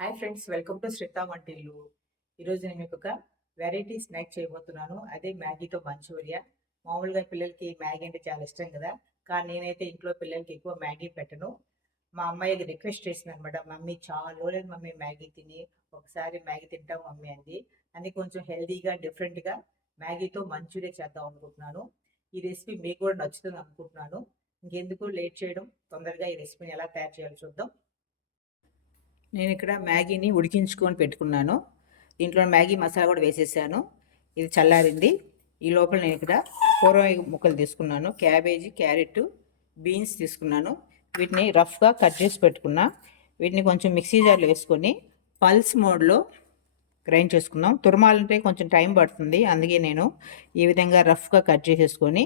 Hi friends welcome to Shritha Vantillu. ఈరోజు నేను మీకు ఒక వెరైటీ స్నాక్ చేయబోతున్నాను. అదే మ్యాగీతో మంచూరియా. మామూలుగా పిల్లలకి మ్యాగీ అంటే చాలా ఇష్టం కదా. కానీ నేనైతే ఇంట్లో పిల్లలకి ఎక్కువ మ్యాగీ పెట్టను. మా అమ్మాయికి రిక్వెస్ట్ చేసింది అనమాట మమ్మీ చాలా రోజులు మమ్మీ మ్యాగీ తిని ఒకసారి మ్యాగీ తింటాం మమ్మీ అంది. అని కొంచెం హెల్దీగా డిఫరెంట్గా మ్యాగీతో మంచూరియా చేద్దాం అనుకుంటున్నాను. ఈ రెసిపీ మీకు కూడా నచ్చుతుంది అనుకుంటున్నాను. ఇంకెందుకు లేట్ చేయడం? తొందరగా ఈ రెసిపీని ఎలా తయారు చేయాలో చూద్దాం. నేను ఇక్కడ మ్యాగీని ఉడికించుకొని పెట్టుకున్నాను. దీంట్లో మ్యాగీ మసాలా కూడా వేసేసాను. ఇది చల్లారింది. ఈ లోపల నేను ఇక్కడ కూరగాయ ముక్కలు తీసుకున్నాను. క్యాబేజీ క్యారెట్ బీన్స్ తీసుకున్నాను. వీటిని రఫ్గా కట్ చేసి పెట్టుకున్నా. వీటిని కొంచెం మిక్సీ జార్లో వేసుకొని పల్స్ మోడ్లో గ్రైండ్ చేసుకుందాం. తురమాలంటే కొంచెం టైం పడుతుంది. అందుకే నేను ఈ విధంగా రఫ్గా కట్ చేసేసుకొని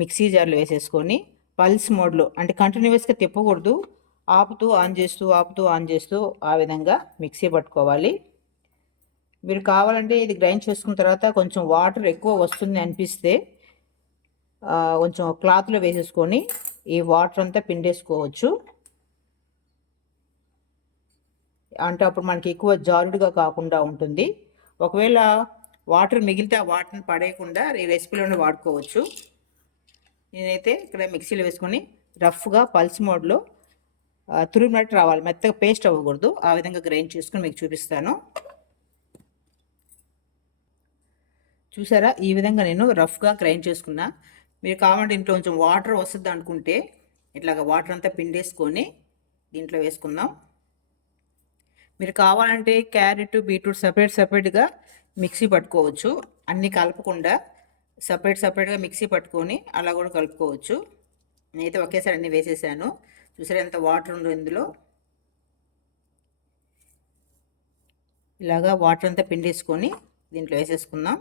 మిక్సీ జార్లో వేసేసుకొని పల్స్ మోడ్లో అంటే కంటిన్యూస్గా తిప్పకూడదు. ఆపుతూ ఆన్ చేస్తూ ఆపుతూ ఆన్ చేస్తూ ఆ విధంగా మిక్సీ పట్టుకోవాలి. మీరు కావాలంటే ఇది గ్రైండ్ చేసుకున్న తర్వాత కొంచెం వాటర్ ఎక్కువ వస్తుంది అనిపిస్తే కొంచెం క్లాత్లో వేసేసుకొని ఈ వాటర్ అంతా పిండేసుకోవచ్చు. అంటే అప్పుడు మనకి ఎక్కువ జారుడుగా కాకుండా ఉంటుంది. ఒకవేళ వాటర్ మిగిలితే ఆ వాటర్ని పడేయకుండా ఈ రెసిపీలోనే వాడుకోవచ్చు. నేనైతే ఇక్కడ మిక్సీలో వేసుకొని రఫ్గా పల్స్ మోడ్లో తురిమినట్టు రావాలి. మెత్తగా పేస్ట్ అవ్వకూడదు. ఆ విధంగా గ్రైండ్ చేసుకుని మీకు చూపిస్తాను. చూసారా? ఈ విధంగా నేను రఫ్గా గ్రైండ్ చేసుకున్నా. మీరు కావాలంటే ఇంట్లో కొంచెం వాటర్ వస్తుంది అనుకుంటే ఇట్లాగ వాటర్ అంతా పిండేసుకొని దీంట్లో వేసుకుందాం. మీరు కావాలంటే క్యారెట్ బీట్రూట్ సపరేట్ సపరేట్గా మిక్సీ పట్టుకోవచ్చు. అన్నీ కలపకుండా సపరేట్ సపరేట్గా మిక్సీ పట్టుకొని అలా కూడా కలుపుకోవచ్చు. నేనైతే ఒకేసారి అన్నీ వేసేసాను. చూసారా ఎంత వాటర్ ఉందో ఇందులో? ఇలాగా వాటర్ అంతా పిండేసుకొని దీంట్లో వేసేసుకుందాం.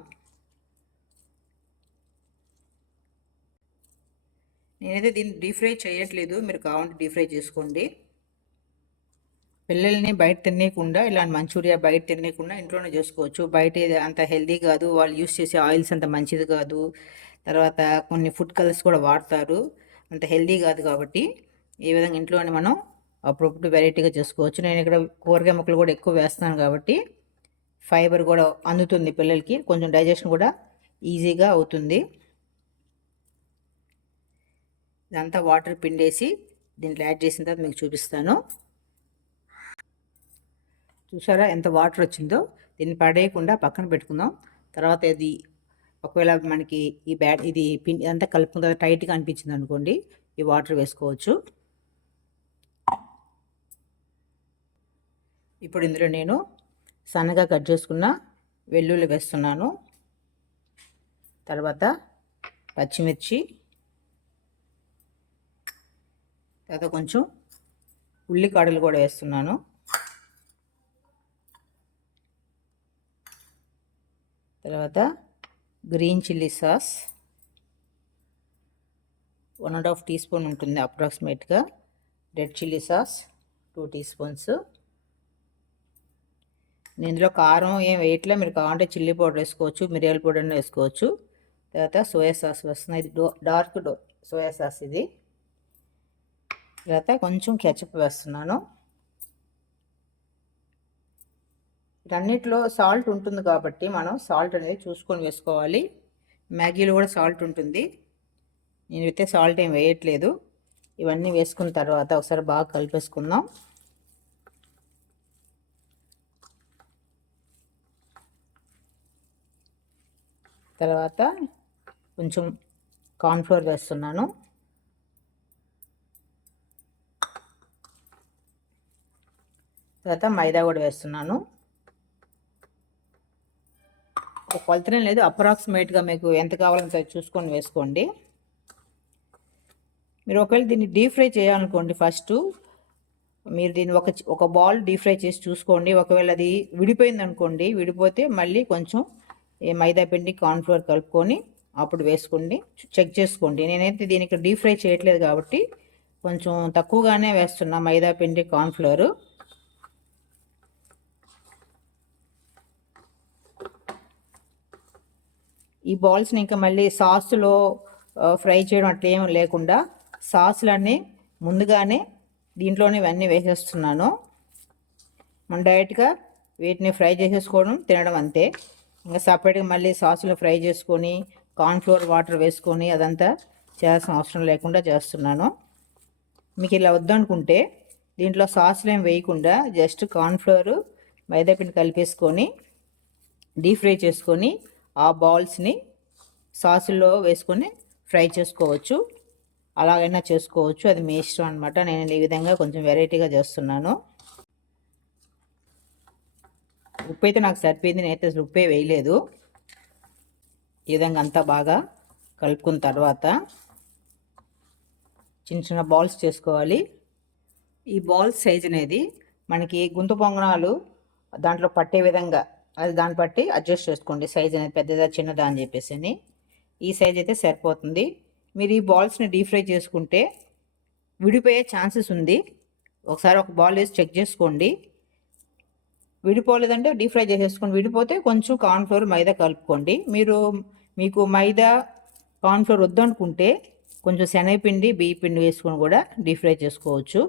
నేనైతే దీన్ని డీప్ ఫ్రై చేయట్లేదు. మీరు కావాలంటే డీప్ ఫ్రై చేసుకోండి. పిల్లల్ని బయట తినేయకుండా ఇలాంటి మంచూరియా బయట తినేయకుండా ఇంట్లోనే చేసుకోవచ్చు. బయట అంత హెల్దీ కాదు. వాళ్ళు యూస్ చేసే ఆయిల్స్ అంత మంచిది కాదు. తర్వాత కొన్ని ఫుడ్ కలర్స్ కూడా వాడతారు. అంత హెల్దీ కాదు కాబట్టి. ఈ విధంగా ఇంట్లోనే మనం అప్పుడప్పుడు వెరైటీగా చేసుకోవచ్చు. నేను ఇక్కడ కూరగాయ ముక్కలు కూడా ఎక్కువ వేస్తున్నాను కాబట్టి ఫైబర్ కూడా అందుతుంది పిల్లలకి. కొంచెం డైజెషన్ కూడా ఈజీగా అవుతుంది. ఇదంతా వాటర్ పిండేసి దీంట్లో యాడ్ చేసిన తర్వాత మీకు చూపిస్తాను. చూసారా ఎంత వాటర్ వచ్చిందో? దీన్ని పడేయకుండా పక్కన పెట్టుకుందాం. తర్వాత ఇది ఒకవేళ మనకి ఈ బ్యాట్ ఇది పిండి అంతా కలుపుకున్న తర్వాత టైట్గా అనిపించింది అనుకోండి ఈ వాటర్ వేసుకోవచ్చు. ఇప్పుడు ఇందులో నేను సన్నగా కట్ చేసుకున్న వెల్లుల్లి వేస్తున్నాను. తర్వాత పచ్చిమిర్చి తర్వాత కొంచెం ఉల్లికాడలు కూడా వేస్తున్నాను. తర్వాత green chilli sauce one and half teaspoon ఉంటుంది అప్రాక్సిమేట్గా. Red chilli sauce two teaspoons. నేను ఇందులో కారం ఏం వేయట్లే. మీరు కావాలంటే చిల్లీ పౌడర్ వేసుకోవచ్చు మిరియాల పౌడర్ వేసుకోవచ్చు. తర్వాత సోయా సాస్ వస్తుంది ఇది డార్క్ డో సోయా సాస్ ఇది. తర్వాత కొంచెం కెచప్ వేస్తున్నాను. వీటన్నిటిలో సాల్ట్ ఉంటుంది కాబట్టి మనం సాల్ట్ అనేది చూసుకొని వేసుకోవాలి. మ్యాగీలో కూడా సాల్ట్ ఉంటుంది. నేనైతే సాల్ట్ ఏం వేయట్లేదు. ఇవన్నీ వేసుకున్న తర్వాత ఒకసారి బాగా కలిపేసుకుందాం. తర్వాత కొంచెం కార్న్ఫ్లోర్ వేస్తున్నాను. తర్వాత మైదా కూడా వేస్తున్నాను. కొలతనే లేదు. అప్రాక్సిమేట్గా మీకు ఎంత కావాలంత చూసుకొని వేసుకోండి. మీరు ఒకవేళ దీన్ని డీప్ ఫ్రై చేయాలనుకోండి ఫస్ట్ మీరు దీన్ని ఒక ఒక బాల్ డీప్ ఫ్రై చేసి చూసుకోండి. ఒకవేళ అది విడిపోయింది అనుకోండి విడిపోతే మళ్ళీ కొంచెం మైదా పిండి కార్న్ఫ్లోర్ కలుపుకొని అప్పుడు వేసుకోండి. చెక్ చేసుకోండి. నేనైతే దీనికి డీప్ ఫ్రై చేయట్లేదు కాబట్టి కొంచెం తక్కువగానే వేస్తున్నా మైదా పిండి కార్న్ఫ్లోరు ఈ బాల్స్ని ఇంకా మళ్ళీ సాస్లో ఫ్రై చేయడం అట్లా ఏం లేకుండా సాస్లన్నీ ముందుగానే దీంట్లోనే ఇవన్నీ వేసేస్తున్నాను. మనం డైరెక్ట్గా వీటిని ఫ్రై చేసేసుకోవడం తినడం అంతే. ఇంకా సపరేట్గా మళ్ళీ సాసులు ఫ్రై చేసుకొని కార్న్ఫ్లోర్ వాటర్ వేసుకొని అదంతా చేయాల్సిన అవసరం లేకుండా చేస్తున్నాను. మీకు ఇలా వద్దనుకుంటే దీంట్లో సాసులు ఏం వేయకుండా జస్ట్ కార్న్ఫ్లోర్ మైదాపిండి కలిపేసుకొని డీప్ ఫ్రై చేసుకొని ఆ బాల్స్ని సాసుల్లో వేసుకొని ఫ్రై చేసుకోవచ్చు. అలాగైనా చేసుకోవచ్చు. అది మీ ఇష్టం అనమాట నేను ఈ విధంగా కొంచెం వెరైటీగా చేస్తున్నాను. ఉప్పు అయితే నాకు సరిపోయింది నేనైతే అయితే ఉప్పే వేయలేదు. ఈ విధంగా అంతా బాగా కలుపుకున్న తర్వాత చిన్న చిన్న బాల్స్ చేసుకోవాలి. ఈ బాల్స్ సైజ్ అనేది మనకి గుంత పొంగనాలు దాంట్లో పట్టే విధంగా అది దాన్ని బట్టి అడ్జస్ట్ చేసుకోండి. సైజ్ అనేది పెద్దదా చిన్నదా అని చెప్పేసి అని. ఈ సైజ్ అయితే సరిపోతుంది. మీరు ఈ బాల్స్ని డీప్ ఫ్రై చేసుకుంటే విడిపోయే ఛాన్సెస్ ఉంది. ఒకసారి ఒక బాల్ వేసి చెక్ చేసుకోండి. విడిపోలేదంటే డీప్ ఫ్రై చేసేసుకోండి విడిపోతే కొంచెం కార్న్ఫ్లోర్ మైదా కలుపుకోండి. మీరు మీకు మైదా కార్న్ఫ్లోర్ వద్దనుకుంటే కొంచెం శనగపిండి బియ్య పిండి వేసుకొని కూడా డీప్ ఫ్రై చేసుకోవచ్చు.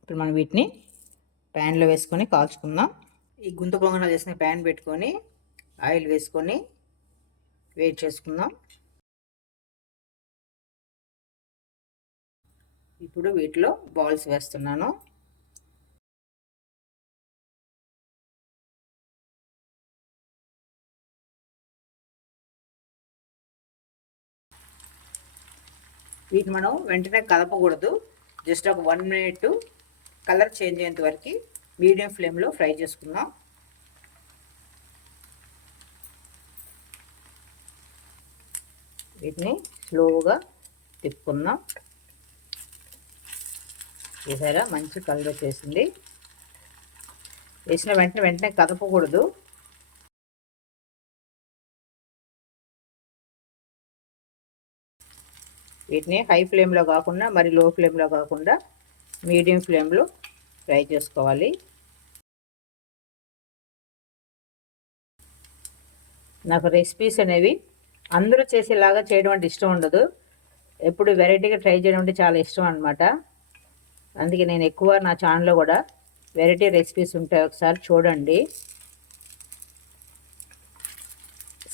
ఇప్పుడు మనం వీటిని ప్యాన్లో వేసుకొని కాల్చుకుందాం. ఈ గుంత పొంగనాలు చేసిన ప్యాన్ పెట్టుకొని ఆయిల్ వేసుకొని వేట్ చేసుకుందాం. ఇప్పుడు వీటిలో బాల్స్ వేస్తున్నాను. వీటిని మనం వెంటనే కలపకూడదు. జస్ట్ ఒక వన్ మినిట్ కలర్ చేంజ్ అయ్యేంత వరకు మీడియం ఫ్లేమ్లో ఫ్రై చేసుకుందాం. వీటిని స్లోగా తిప్పుకుందాం. చూసారా? మంచి కలర్ వచ్చేసింది. వేసిన వెంటనే వెంటనే కదపకూడదు. వీటిని హై ఫ్లేమ్లో కాకుండా మరి లో ఫ్లేమ్లో కాకుండా మీడియం ఫ్లేమ్లో ఫ్రై చేసుకోవాలి. నాకు రెసిపీస్ అనేవి అందరూ చేసేలాగా చేయడం అంటే ఇష్టం ఉండదు. ఎప్పుడు వెరైటీగా ట్రై చేయడం అంటే చాలా ఇష్టం అనమాట అందుకే నేను ఎక్కువ నా ఛానల్లో కూడా వెరైటీ రెసిపీస్ ఉంటాయి ఒకసారి చూడండి.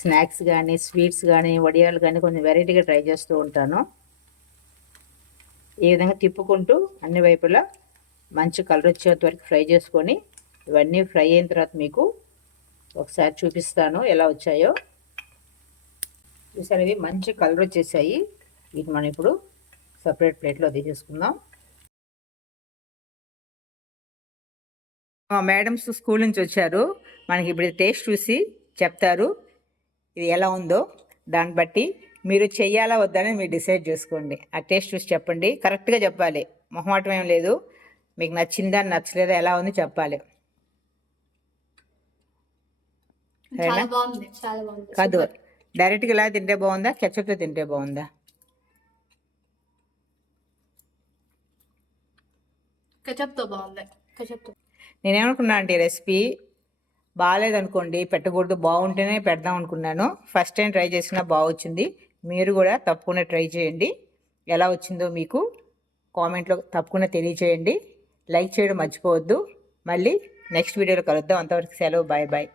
స్నాక్స్ కానీ స్వీట్స్ కానీ వడియాలు కానీ కొంచెం వెరైటీగా ట్రై చేస్తూ ఉంటాను. ఈ విధంగా తిప్పుకుంటూ అన్ని వైపులా మంచి కలర్ వచ్చేంత వరకు ఫ్రై చేసుకొని ఇవన్నీ ఫ్రై అయిన తర్వాత మీకు ఒకసారి చూపిస్తాను ఎలా వచ్చాయో. చూసారు ఇవి మంచి కలర్ వచ్చేసాయి. వీటి మనం ఇప్పుడు సపరేట్ ప్లేట్లో తీసేసుకుందాం. మేడమ్స్ స్కూల్ నుంచి వచ్చారు. మనకి ఇప్పుడు టేస్ట్ చూసి చెప్తారు. ఇది ఎలా ఉందో దాన్ని బట్టి మీరు చెయ్యాలా వద్దని మీరు డిసైడ్ చేసుకోండి. ఆ టేస్ట్ చూసి చెప్పండి. కరెక్ట్గా చెప్పాలి. మొహమాటం ఏం లేదు. మీకు నచ్చిందా నచ్చలేదా ఎలా ఉంది చెప్పాలి. కాదు. డైరెక్ట్గా ఇలా తింటే బాగుందా? కెచప్తో తింటే బాగుందా? కెచప్తో బాగుంది. కెచప్తో నేనేమనుకున్నా అంటే రెసిపీ బాగాలేదనుకోండి పెట్టకూడదు బాగుంటేనే పెడదాం అనుకున్నాను. ఫస్ట్ టైం ట్రై చేసినా బాగొచ్చింది. మీరు కూడా తప్పకుండా ట్రై చేయండి. ఎలా వచ్చిందో మీకు కామెంట్లో తప్పకుండా తెలియచేయండి లైక్ చేయడం మర్చిపోవద్దు. మళ్ళీ నెక్స్ట్ వీడియోలో కలుద్దాం. అంతవరకు సెలవు. Bye bye.